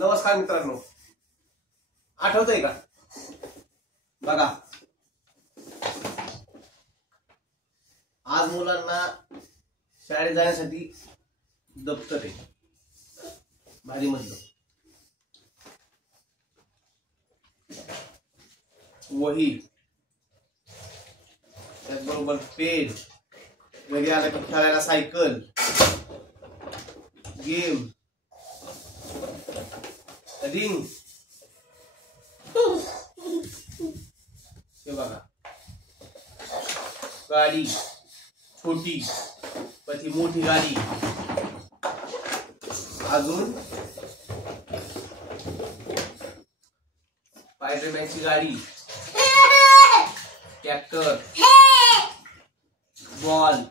नमस्कार मित्रांनो, आठवतंय का? बघा, आज मुलांना शाळेत जाण्यासाठी दप्तर आहे भारी मधलं, वही, त्याचबरोबर पेन, घरी आलं की खेळायला सायकल, गेम, रिंग, हे बघा, गाडी छोटी पण ती मोठी गाडी, अजून स्पायडरमॅनची गाडी, ट्रॅक्टर, बॉल,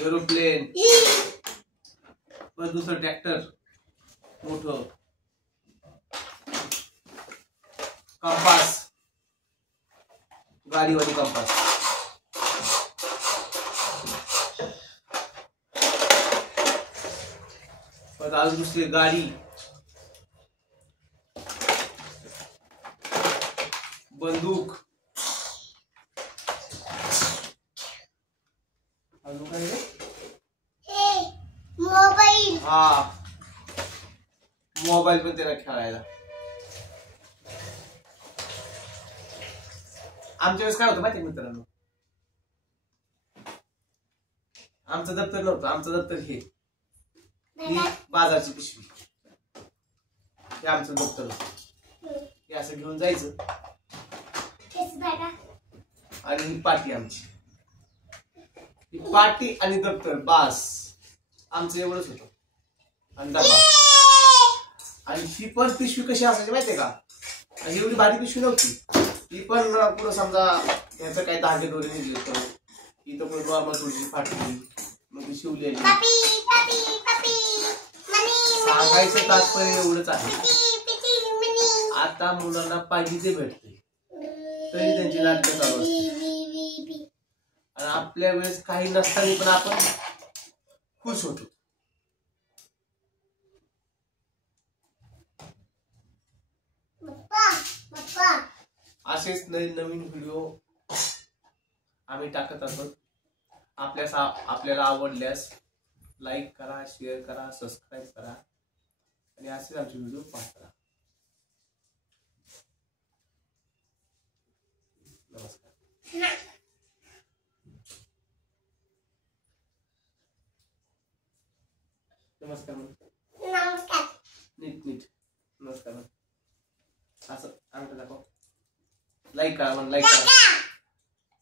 एरोप्लेन, पण दुसरं ट्रॅक्टर मोठं, कंपास, गाडीवाली कंपास, पण अजून दुसरी गाडी, बंदूक, अजून काय रे? मोबाईल, हा मोबाईल पण त्याला खेळायला. आमच्या वेळेस काय होतं माहिती मित्रांनो, आमचं दप्तर नव्हतं. आमचं दप्तर ही बाजारची पिशवी, हे आमचं दप्तर होतं. हे असं घेऊन जायचं आणि ही पाटी आमची, ही पाटी आणि दप्तर बास आमचं एवढंच होतं. आणि डबा, आणि ही पण पिशवी कशी असायची माहितीये का? एवढी भारी पिशवी नव्हती ती, पण पुढं समजा याचं काही धागे दोरे निघले तर इथं पण नॉर्मल थोडीशी फाटली, मग ती शिवलेली. सांगायचं तात्पर्य एवढंच आहे, आता मुलांना पाहिजे ते भेटते तरी त्यांची नाटकं चालू असते. आणि आपल्या वेळेस काही नसताना पण आपण खुश होतो. असेच नवीन व्हिडिओ आम्ही टाकत असतो. आपल्याला आवडल्यास लाईक करा, शेअर करा, सबस्क्राईब करा आणि असेच आमचे व्हिडिओ पाहत राहा. नमस्कार. नमस्कार नमस्कार, नीट नीट नमस्कार. असं अंगठा दाखव, लाईक करा, लाईक करा,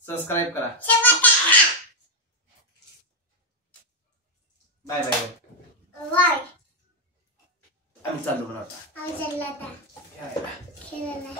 सबस्क्राईब करा. Bye bye bye. आम्ही चाललो म्हणा आता, खेळायला.